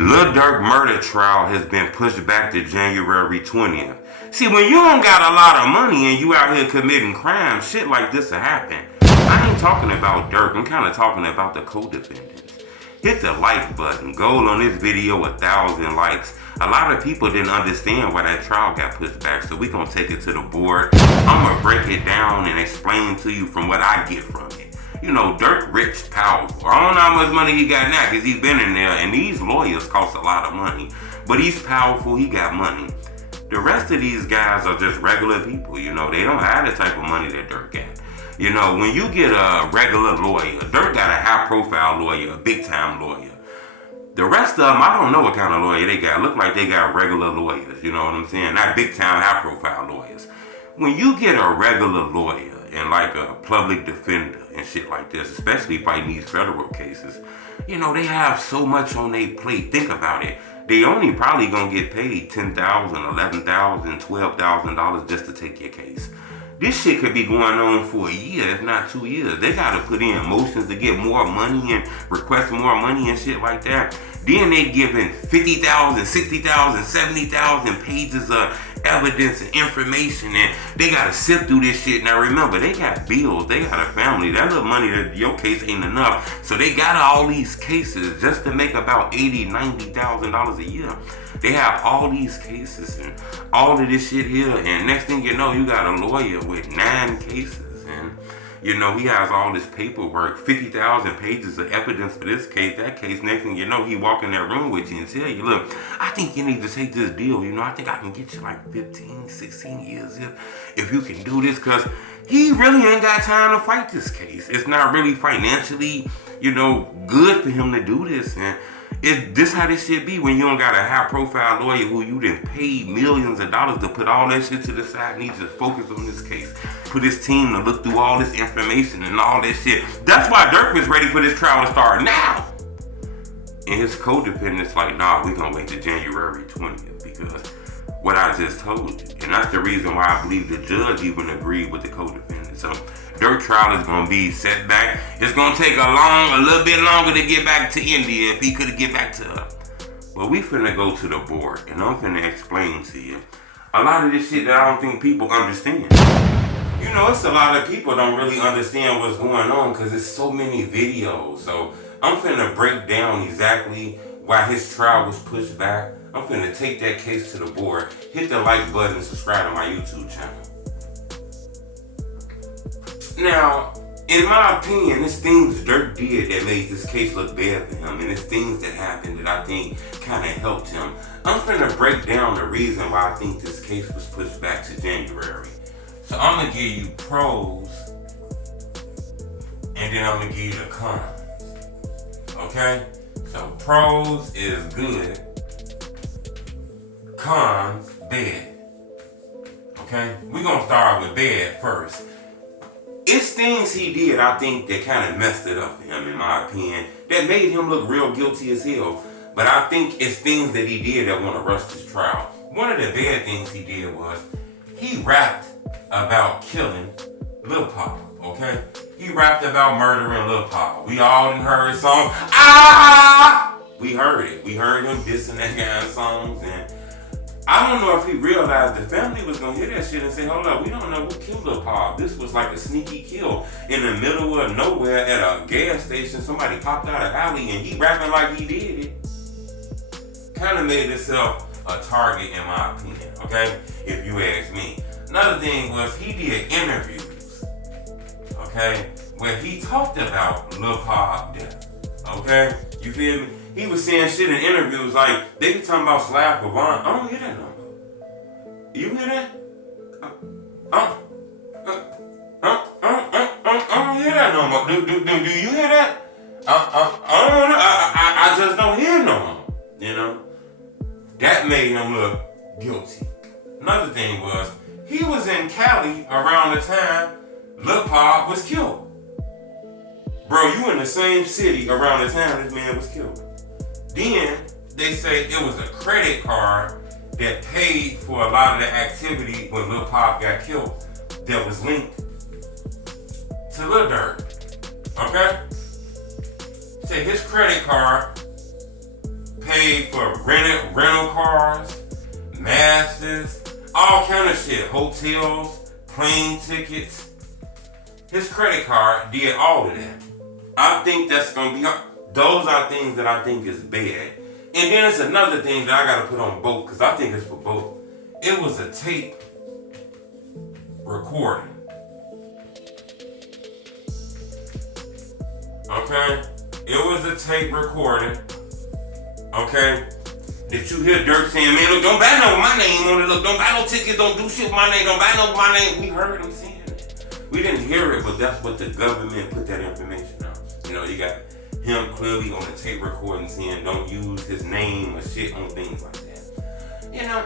Lil Durk murder trial has been pushed back to January 20th. See, when you don't got a lot of money and you out here committing crimes, shit like this will happen. I ain't talking about Durk, I'm kind of talking about the co-defendants. Hit the like button. Goal on this video, 1,000 likes. A lot of people didn't understand why that trial got pushed back, so we gonna take it to the board. I'm gonna break it down and explain to you from what I get from it. You know, Durk rich, powerful. I don't know how much money he got now because he's been in there, and these lawyers cost a lot of money. But he's powerful, he got money. The rest of these guys are just regular people, you know. They don't have the type of money that Durk got. You know, when you get a regular lawyer, Durk got a high-profile lawyer, a big-time lawyer. The rest of them, I don't know what kind of lawyer they got. Look like they got regular lawyers, you know what I'm saying? Not big-time, high-profile lawyers. When you get a regular lawyer and like a public defender and shit like this, especially fighting these federal cases, you know, they have so much on their plate. Think about it. They only probably gonna get paid $10,000, $11,000, $12,000 just to take your case. This shit could be going on for a year, if not 2 years. They gotta put in motions to get more money and request more money and shit like that. Then they giving 50,000, 60,000, 70,000 pages of evidence and information, and they gotta sift through this shit. Now remember, they got bills, they got a family. That little money, that your case ain't enough. So they got all these cases just to make about $80,000, $90,000 a year. They have all these cases and all of this shit here, and next thing you know, you got a lawyer with 9 cases, and you know, he has all this paperwork, 50,000 pages of evidence for this case, that case. Next thing you know, he walk in that room with you and tell you, look, I think you need to take this deal. You know, I think I can get you like 15, 16 years if you can do this, because he really ain't got time to fight this case. It's not really financially, you know, good for him to do this. And this how this shit be when you don't got a high-profile lawyer who you done paid millions of dollars to put all that shit to the side and he just focus on this case. Put his team to look through all this information and all that shit. That's why Durk was ready for this trial to start now. And his co-defendant's like, nah, we gonna wait till January 20th because what I just told you. And that's the reason why I believe the judge even agreed with the co-defendant. So Durk trial is gonna be set back. It's gonna take a little bit longer to get back to India if he could get back to her. Well, we finna go to the board and I'm finna explain to you a lot of this shit that I don't think people understand. You know, it's a lot of people don't really understand what's going on because there's so many videos. So I'm finna break down exactly why his trial was pushed back. I'm finna take that case to the board. Hit the like button and subscribe to my YouTube channel. Now, in my opinion, it's things Durk did that made this case look bad for him, and it's things that happened that I think kind of helped him. I'm finna break down the reason why I think this case was pushed back to January. So I'm gonna give you pros, and then I'm gonna give you the cons. Okay? So pros is good, cons, bad. Okay? We're gonna start with bad first. It's things he did, I think, that kind of messed it up for him, in my opinion, that made him look real guilty as hell. But I think it's things that he did that want to rush this trial. One of the bad things he did was he rapped about killing Lil Pop, okay? He rapped about murdering Lil Pop. We all done heard his song, ah! We heard it. We heard him dissing that guy's songs, and I don't know if he realized the family was gonna hear that shit and say, hold up, we don't know who killed Lil Pop. This was like a sneaky kill in the middle of nowhere at a gas station. Somebody popped out an alley and he rapping like he did it. Kind of made himself a target, in my opinion, okay? If you ask me. Another thing was he did interviews, okay, where he talked about Lil Pop death, okay? You feel me? He was saying shit in interviews like, they be talking about Slap or Vaughn. I don't hear that no more. You hear that? I don't hear that no more. Do you hear that? I don't know. I just don't hear no more. You know? That made him look guilty. Another thing was, he was in Cali around the time Lil Pop was killed. Bro, you in the same city around the time this man was killed. Then they say it was a credit card that paid for a lot of the activity when Lil Pop got killed that was linked to Lil Durk. Okay? Say his credit card paid paid for rental cars, masses, all kind of shit, hotels, plane tickets. His credit card did all of that. I think that's gonna be, those are things that I think is bad. And then it's another thing that I gotta put on both, because I think it's for both. It was a tape recording. Okay? It was a tape recording. Okay? Did you hear Durk saying, man, look, don't buy no with my name on it. Look, don't buy no tickets, don't do shit with my name, don't buy no with my name. We heard him saying it. We didn't hear it, but that's what the government put that information on. You know, you got him clearly on the tape recording saying don't use his name or shit on things like that. You know,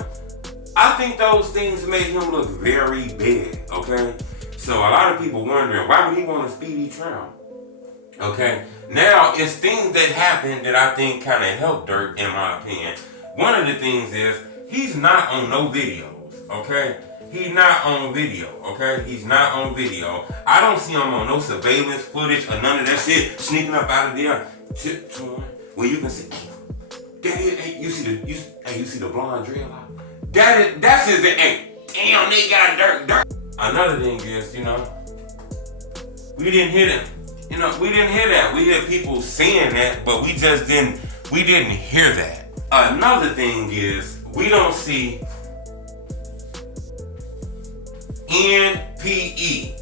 I think those things made him look very bad, okay? So a lot of people wondering, why would he want a speedy trial? Okay? Now, it's things that happened that I think kind of helped Durk, in my opinion. One of the things is, he's not on no videos, okay? He's not on video, okay? He's not on video. I don't see him on no surveillance footage or none of that shit sneaking up out of there, tiptoeing, where you can see, hey, you see the blonde dreadlock? That's his, hey, damn, they got Durk. Another thing is, you know, we didn't hear them. You know, we didn't hear that. We heard people saying that, but we didn't hear that. Another thing is, we don't see NPE.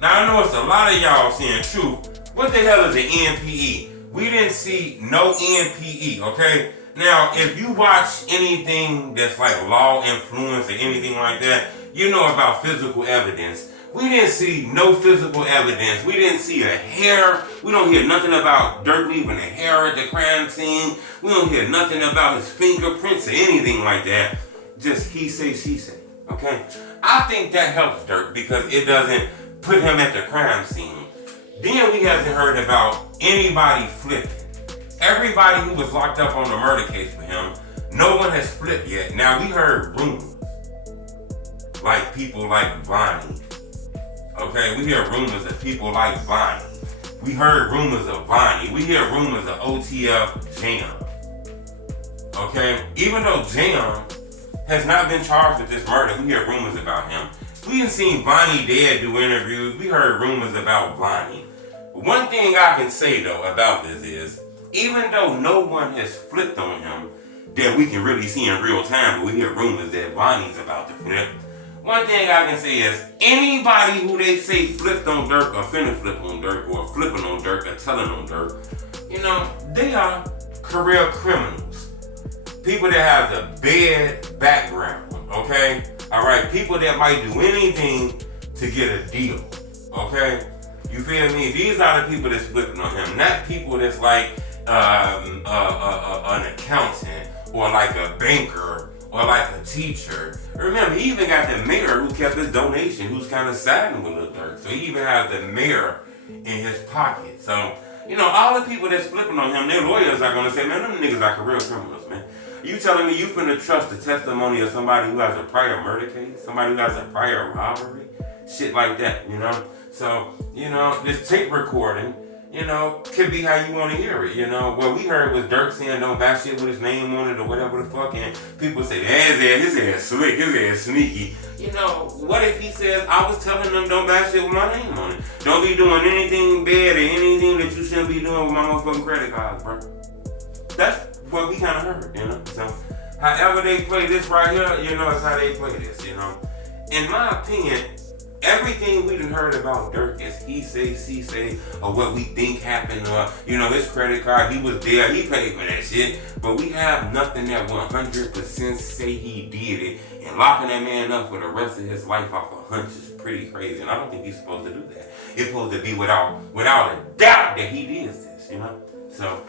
Now, I know it's a lot of y'all saying, truth, what the hell is an NPE? We didn't see no NPE, okay? Now, if you watch anything that's like law influence or anything like that, you know about physical evidence. We didn't see no physical evidence. We didn't see a hair. We don't hear nothing about Durk leaving a hair at the crime scene. We don't hear nothing about his fingerprints or anything like that. Just he say, she say, okay? I think that helps Durk because it doesn't put him at the crime scene. Then we haven't heard about anybody flipping. Everybody who was locked up on the murder case for him, no one has flipped yet. Now, we heard rumors. Like people like Vonnie. Okay, we hear rumors of people like Vonnie. We heard rumors of Vonnie. We hear rumors of OTF Jam. Okay, even though Jam has not been charged with this murder, we hear rumors about him. We didn't see Vonnie Dad do interviews. We heard rumors about Vonnie. One thing I can say though about this is, even though no one has flipped on him that we can really see in real time, but we hear rumors that Vonnie's about to flip. One thing I can say is, anybody who they say flipped on Durk or finna flip on Durk or flipping on Durk or telling on Durk, you know, they are career criminals. People that have the bad background, okay? All right, people that might do anything to get a deal, okay? You feel me? These are the people that's flipping on him, not people that's like an accountant or like a banker or like a teacher. Remember, he even got the mayor who kept his donation, who's kind of siding with Lil Durk. So he even has the mayor in his pocket. So, you know, all the people that's flipping on him, their lawyers are going to say, man, them niggas are career criminals, man. You telling me you finna trust the testimony of somebody who has a prior murder case? Somebody who has a prior robbery? Shit like that, you know? So, you know, this tape recording, you know, could be how you want to hear it, you know. What we heard was Durk saying don't buy shit with his name on it or whatever the fuck, and people say, his ass slick, his ass sneaky. You know, what if he says, I was telling them don't buy shit with my name on it. Don't be doing anything bad or anything that you shouldn't be doing with my motherfucking credit cards, bro. That's what we kind of heard, you know. So, however they play this right here, you know, it's how they play this, you know. In my opinion, everything we done heard about Durk is he say, she say, or what we think happened, or, you know, his credit card, he was there, he paid for that shit, but we have nothing that 100% say he did it, and locking that man up for the rest of his life off a hunch is pretty crazy, and I don't think he's supposed to do that. It's supposed to be without a doubt that he did this, you know? So,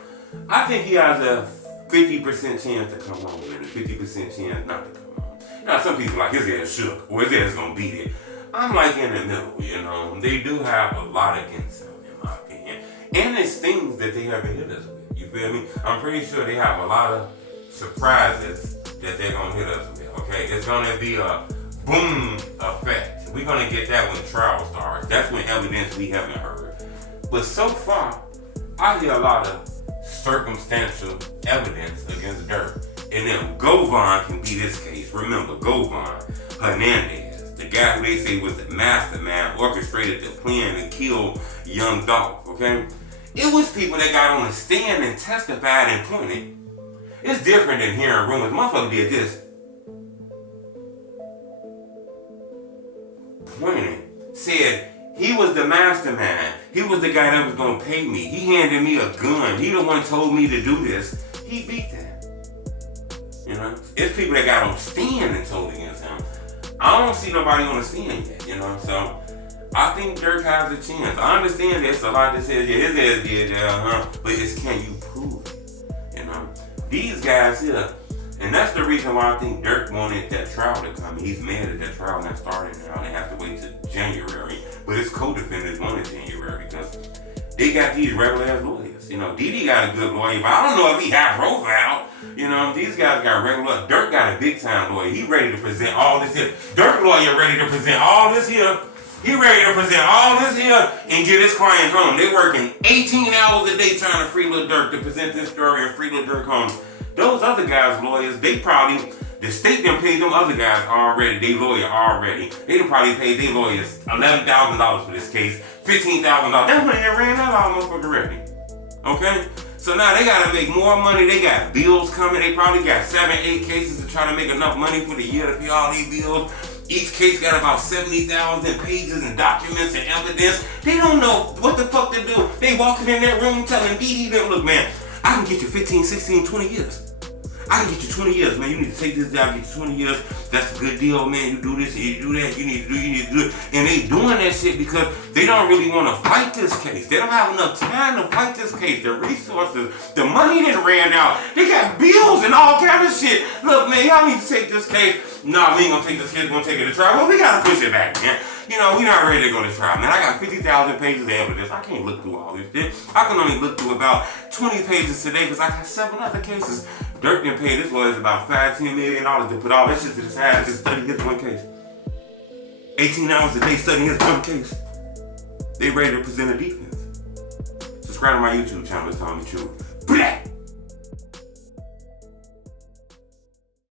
I think he has a 50% chance to come home and a 50% chance not to come home. Now, some people like his ass shook, or his ass gonna beat it. I'm like in the middle, you know. They do have a lot against him, in my opinion. And it's things that they haven't hit us with, you feel me? I'm pretty sure they have a lot of surprises that they're gonna hit us with, okay? It's gonna be a boom effect. We're gonna get that when trial starts. That's when evidence we haven't heard. But so far, I hear a lot of circumstantial evidence against Durk. And then Govan can be this case. Remember, Govan Hernandez, the guy who they say was the mastermind, orchestrated the plan to kill Young Dolph, okay? It was people that got on the stand and testified and pointed. It's different than hearing rumors. Motherfucker did this. Pointed. Said he was the mastermind. He was the guy that was gonna pay me. He handed me a gun. He the one told me to do this. He beat that. You know? It's people that got on stand and told against him. I don't see nobody on the stand yet, you know? So I think Durk has a chance. I understand there's a lot that says, yeah, his ass did that, but it's can you prove it? You know? These guys here, and that's the reason why I think Durk wanted that trial to come. He's mad at that trial not starting now. They have to wait till January. But his co-defendants wanted January because they got these regular ass lawyers. You know, Didi got a good lawyer, but I don't know if he high profile. You know, these guys got regular. Durk got a big time lawyer. He ready to present all this here. Durk lawyer ready to present all this here. He ready to present all this here and get his clients home. They working 18 hours a day trying to free Lil Durk to present this story and free Lil Durk home. Those other guys' lawyers, they probably, the state done paid them other guys already, they lawyer already. They done probably paid their lawyers $11,000 for this case, $15,000. That money they ran that all motherfucker already. Okay? So now they gotta make more money. They got bills coming. They probably got 7, 8 cases to try to make enough money for the year to pay all these bills. Each case got about 70,000 pages and documents and evidence. They don't know what the fuck to do. They walking in that room telling Didi, look, man, I can get you 15, 16, 20 years. I can get you 20 years, man. You need to take this job, get you 20 years. That's a good deal, man. You do this, you do that, you need to do it. And they doing that shit because they don't really want to fight this case. They don't have enough time to fight this case. The resources, the money that ran out. They got bills and all kind of shit. Look, man, y'all need to take this case. Nah, we ain't gonna take this case, we're gonna take it to trial. Well, we gotta push it back, man. You know, we not ready to go to trial, man. I got 50,000 pages of evidence. I can't look through all this shit. I can only look through about 20 pages today because I got 7 other cases. Durk done paid his lawyers about $5-10 million to put all that shit to the side to study his one case. 18 hours a day studying his one case. They ready to present a defense. Subscribe to my YouTube channel, it's Tommy True. Blah!